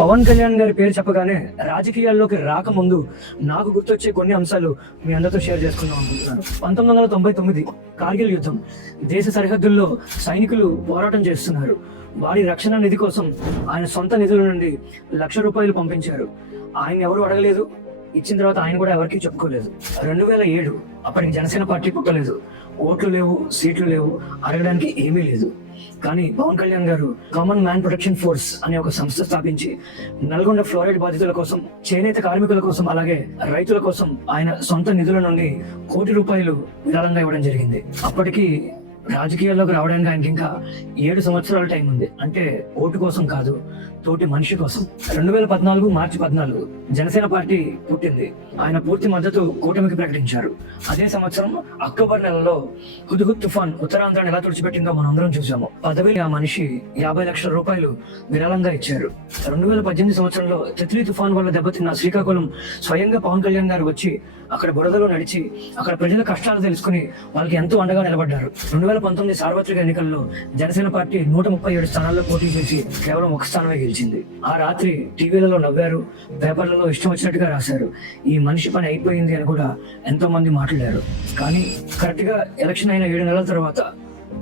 పవన్ కళ్యాణ్ గారి పేరు చెప్పగానే రాజకీయాల్లోకి రాకముందు నాకు గుర్తొచ్చే కొన్ని అంశాలు మీ అందరితో షేర్ చేసుకుందాం అనుకుంటున్నాను. 1999 కార్గిల్ యుద్ధం. దేశ సరిహద్దుల్లో సైనికులు పోరాటం చేస్తున్నారు. వారి రక్షణ నిధి కోసం ఆయన సొంత నిధుల నుండి ₹1,00,000 పంపించారు. ఆయన ఎవరు అడగలేదు, ఇచ్చిన తర్వాత ఆయన కూడా ఎవరికి చెప్పుకోలేదు. 2007 అప్పటికి జనసేన పార్టీ పుట్టలేదు, ఓట్లు లేవు, సీట్లు లేవు, అడగడానికి ఏమీ లేదు. కానీ పవన్ కళ్యాణ్ గారు కామన్ మ్యాన్ ప్రొటెక్షన్ ఫోర్స్ అనే ఒక సంస్థ స్థాపించి నల్గొండ ఫ్లోరైడ్ బాధితుల కోసం, చేనేత కార్మికుల కోసం, అలాగే రైతుల కోసం ఆయన సొంత నిధుల నుండి ₹1 కోటి విరాళంగా ఇవ్వడం జరిగింది. అప్పటికి రాజకీయాల్లోకి రావడానికి ఆయనకి ఇంకా 7 సంవత్సరాల టైం ఉంది. అంటే ఓటు కోసం కాదు, తోటి మనిషి కోసం. 2014 మార్చి 14 జనసేన పార్టీ పుట్టింది. ఆయన పూర్తి మద్దతు కూటమికి ప్రకటించారు. అదే సంవత్సరం అక్టోబర్ నెలలో హుద్హుద్ తుఫాన్ ఉత్తరాంధ్రాన్ని ఎలా తుడిచిపెట్టిందో మనం అందరం చూసాము. పదవిని ఆ మనిషి ₹50 లక్షల విరాళంగా ఇచ్చారు. 2018 సంవత్సరంలో తిత్లీ తుఫాన్ వల్ల దెబ్బతిన్న శ్రీకాకుళం స్వయంగా పవన్ కళ్యాణ్ గారు వచ్చి అక్కడ బురదలో నడిచి అక్కడ ప్రజల కష్టాలు తెలుసుకుని వాళ్ళకి ఎంతో అండగా నిలబడ్డారు. 2019 సార్వత్రిక ఎన్నికల్లో జనసేన పార్టీ 137 స్థానాల్లో పోటీ చేసి కేవలం 1 స్థానమే గెలిచింది. ఆ రాత్రి టీవీలలో నవ్వారు, పేపర్లలో ఇష్టం వచ్చినట్టుగా రాశారు. ఈ మనిషి పని అయిపోయింది అని కూడా ఎంతో మంది మాట్లాడారు. కానీ కరెక్ట్ గా ఎలక్షన్ అయిన 7 నెలల తర్వాత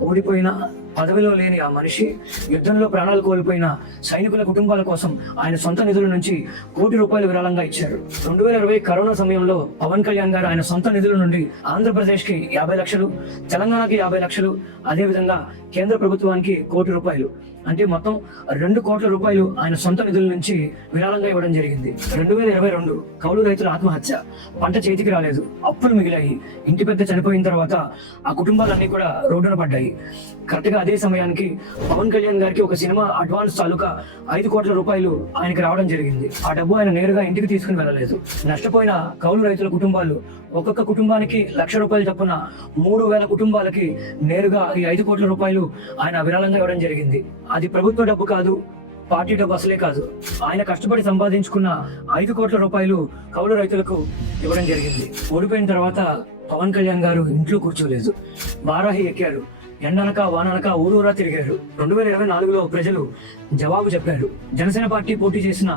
ఓడిపోయిన, పదవిలో లేని ఆ మనిషి యుద్ధంలో ప్రాణాలు కోల్పోయిన సైనికుల కుటుంబాల కోసం ఆయన సొంత నిధుల నుంచి ₹1 కోటి విరాళంగా ఇచ్చారు. 2020 కరోనా సమయంలో పవన్ కళ్యాణ్ గారు ఆయన సొంత నిధుల నుండి ఆంధ్రప్రదేశ్ కి 50 లక్షలు, తెలంగాణకి 50 లక్షలు, అదేవిధంగా కేంద్ర ప్రభుత్వానికి ₹1 కోటి, అంటే మొత్తం ₹2 కోట్ల ఆయన సొంత నిధుల నుంచి విరాళంగా ఇవ్వడం జరిగింది. 2022 కౌలు రైతుల ఆత్మహత్య, పంట చేతికి రాలేదు, అప్పులు మిగిలాయి, ఇంటి పెద్ద చనిపోయిన తర్వాత ఆ కుటుంబాలన్నీ కూడా రోడ్డున పడ్డాయి. కరెక్ట్ గా అదే సమయానికి పవన్ కళ్యాణ్ గారికి ఒక సినిమా అడ్వాన్స్ తాలూకా ₹5 కోట్ల ఆయనకి రావడం జరిగింది. ఆ డబ్బు ఆయన నేరుగా ఇంటికి తీసుకుని వెళ్ళలేదు. నష్టపోయిన కౌలు రైతుల కుటుంబాలు ఒక్కొక్క కుటుంబానికి ₹1,00,000 చొప్పున 3,000 కుటుంబాలకి నేరుగా ఈ ₹5 కోట్ల ఆయన విరాళంగా ఇవ్వడం జరిగింది. అది ప్రభుత్వ డబ్బు కాదు, పార్టీ డబ్బు అసలే కాదు. ఆయన కష్టపడి సంపాదించుకున్న ₹5 కోట్ల కౌలు రైతులకు ఇవ్వడం జరిగింది. ఓడిపోయిన తర్వాత పవన్ కళ్యాణ్ గారు ఇంట్లో కూర్చోలేదు, వారాహి ఎక్కారు. ఎండనక వాననక ఊరూరా తిరిగారు. 2024లో ప్రజలు జవాబు చెప్పారు. జనసేన పార్టీ పోటీ చేసిన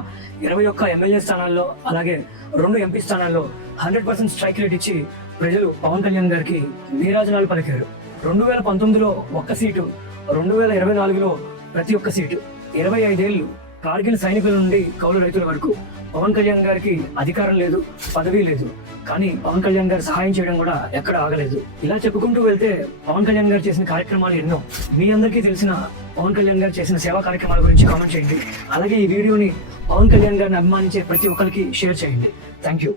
21 ఎమ్మెల్యే స్థానాల్లో, అలాగే 2 ఎంపీ స్థానాల్లో 100% స్ట్రైక్ రేట్ ఇచ్చి ప్రజలు పవన్ కళ్యాణ్ గారికి నీరాజనాలు పలికారు. 2019లో 1 సీటు, 2024లో ప్రతి ఒక్క సీటు. 25 ఏళ్లు కార్గిల్ సైనికుల నుండి కౌలు రైతుల వరకు పవన్ కళ్యాణ్ గారికి అధికారం లేదు, పదవి లేదు. కానీ పవన్ కళ్యాణ్ గారు సహాయం చేయడం కూడా ఎక్కడ ఆగలేదు. ఇలా చెప్పుకుంటూ వెళ్తే పవన్ కళ్యాణ్ గారు చేసిన కార్యక్రమాలు ఎన్నో. మీ అందరికీ తెలిసిన పవన్ కళ్యాణ్ గారు చేసిన సేవా కార్యక్రమాల గురించి కామెంట్ చేయండి. అలాగే ఈ వీడియోని పవన్ కళ్యాణ్ గారిని అభిమానించే ప్రతి ఒక్కరికి షేర్ చేయండి. Thank you.